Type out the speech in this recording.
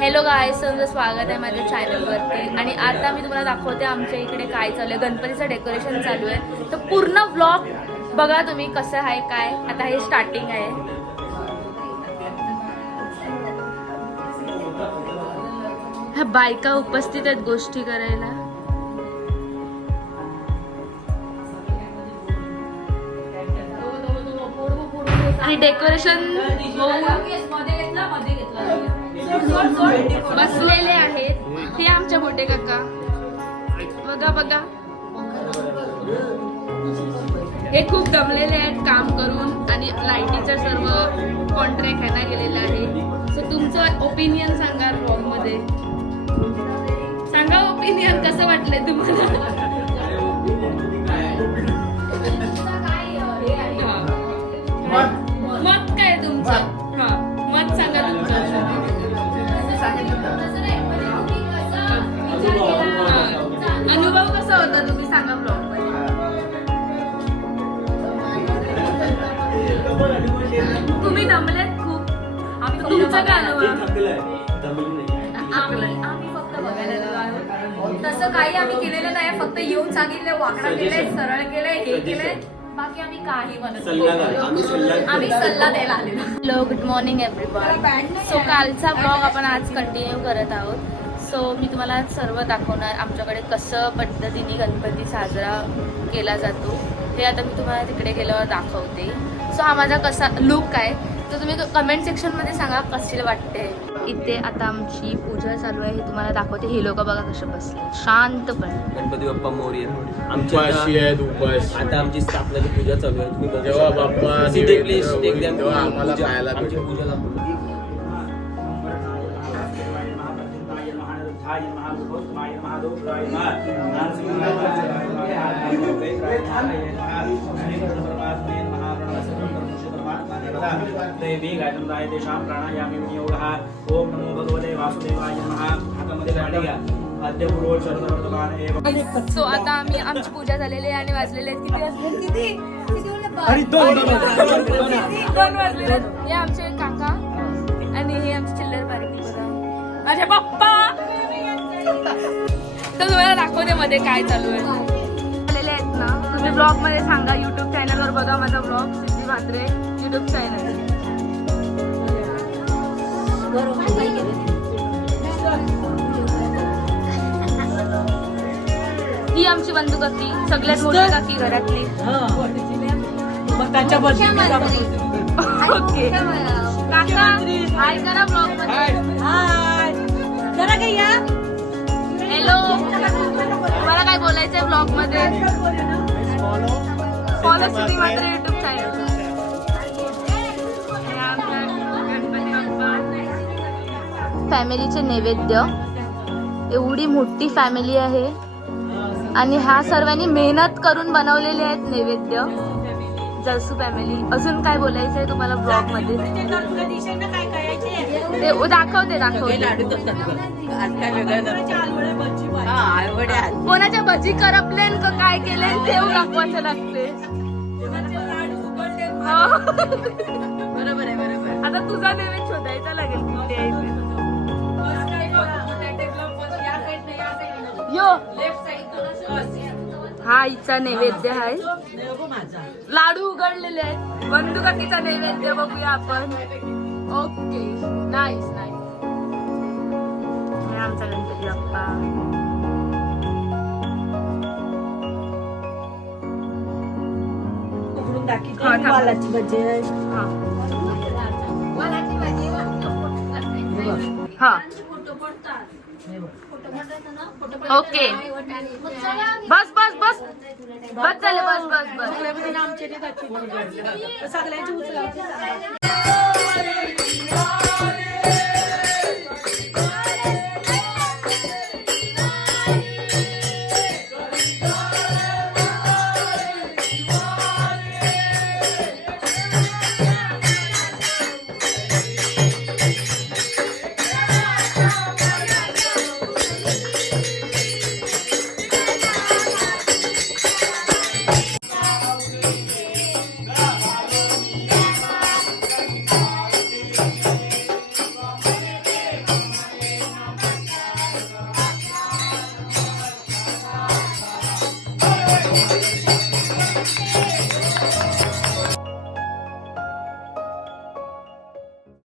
Hello गाईस, तुमचं स्वागत आहे माझ्या चॅनलवरती. आणि आता मी तुम्हाला दाखवते आमच्या इकडे काय चालू आहे. गणपतीचं डेकोरेशन चालू आहे, तर पूर्ण व्लॉग बघा तुम्ही कसं आहे काय. आता हे स्टार्टिंग आहे. ह्या बायका उपस्थित आहेत गोष्टी करायला. आणि डेकोरेशन बसलेले आहेत. हे आमच्या मोठे काका बघा बघा, हे खूप दमलेले आहेत काम करून आणि लाईटीचं सर्व कॉन्ट्रॅक्ट ह्यांना गेलेलं आहे. सो तुमचं ओपिनियन सांगा व्लॉग मध्ये. सांगा ओपिनियन, कसं वाटलंय तुम्हाला? मत काय तुमचं? हा, मत सांगा तुमचं. अनुभव कसा होता तुम्ही सांगा ब्लॉग मध्ये. तुम्ही दमलेत खूप. तुमचं काय अनुभव? आम्ही फक्त बघायला आलो. तसं काही आम्ही केलेलं नाही, फक्त येऊन सांगितलं, वाकडा केलंय, सरळ केलंय, हे केलंय, बाकी आम्ही काही म्हणत आम्ही सल्ला द्यायला आलेलो. Hello, good morning everyone. So कालचा ब्लॉग आपण आज कंटिन्यू करत आहोत. सो मी तुम्हाला सर्व दाखवणार आमच्याकडे कसं पद्धतीने गणपती साजरा केला जातो. हे आता मी तुम्हाला तिकडे गेल्यावर दाखवते. सो हा माझा कसा लुक आहे तर तुम्ही कमेंट सेक्शनमध्ये सांगा कशी वाटते. इथे आता आमची पूजा चालू आहे, हे तुम्हाला दाखवते. हे लोक बघा कसे बसले शांतपणे. गणपती बाप्पा मोरया. आता आमची स्थापनाची पूजा चालू आहे. तुम्ही जेव्हा बाप्पा आम्हाला खायला आमची पूजा लागतो. देवी गायत्रीय देशां प्राणायामी विनियोगः. ओम नमो भगवते वासुदेवाय नमः. हातामध्ये काढी घ्या. आद्य पूर्व शरदवर्तमान एवं. सो आता आमची पूजा झालेली आहे आणि वाजलेले आहेत किती वाजले? अरे दोन वाजलेले आहेत. हे आमचे काका आणि हे आमची चिल्लर पार्टी बघा. माझे पप्पा. तर तुम्हाला दाखवते मध्ये काय चालू आहे. आलेले आहेत ना, तुम्ही ब्लॉग मध्ये सांगा. युट्यूब चॅनलवर बघा माझा ब्लॉग, सिद्धी म्हात्रे युट्यूब चॅनल. ही आमची बंधू काकी, सगळ्यात मोठी काकी घरातली. ओके काका, हाय करा ब्लॉग मध्ये. हॅलो, तुम्हाला काय बोलायचंय ब्लॉग मध्ये? फॉलो सिद्धी म्हात्रे युट्यूब चॅनल. फॅमिलीचे नैवेद्य, एवढी मोठी फॅमिली आहे आणि ह्या सर्वांनी मेहनत करून बनवलेले आहेत नैवेद्य. जसू फॅमिली. अजून काय बोलायचंय तुम्हाला ब्लॉग मध्ये? ते दाखवते. कोणाच्या भजी करपले का काय केले ते दाखवायचं लागते. बरोबर आहे, बरोबर. आता तुझा नैवेद्य शोधायचा लागेल कुठे आहे. यो हा हिचा नैवेद्य आहे. लाडू उघडलेले आहेत. बंधू काकीचा नैवेद्य बघूया आपण. Okay, nice nice. आमचा गणपती बाप्पा. हा ओके, बस बस बस बस चालेल. बस बस बस.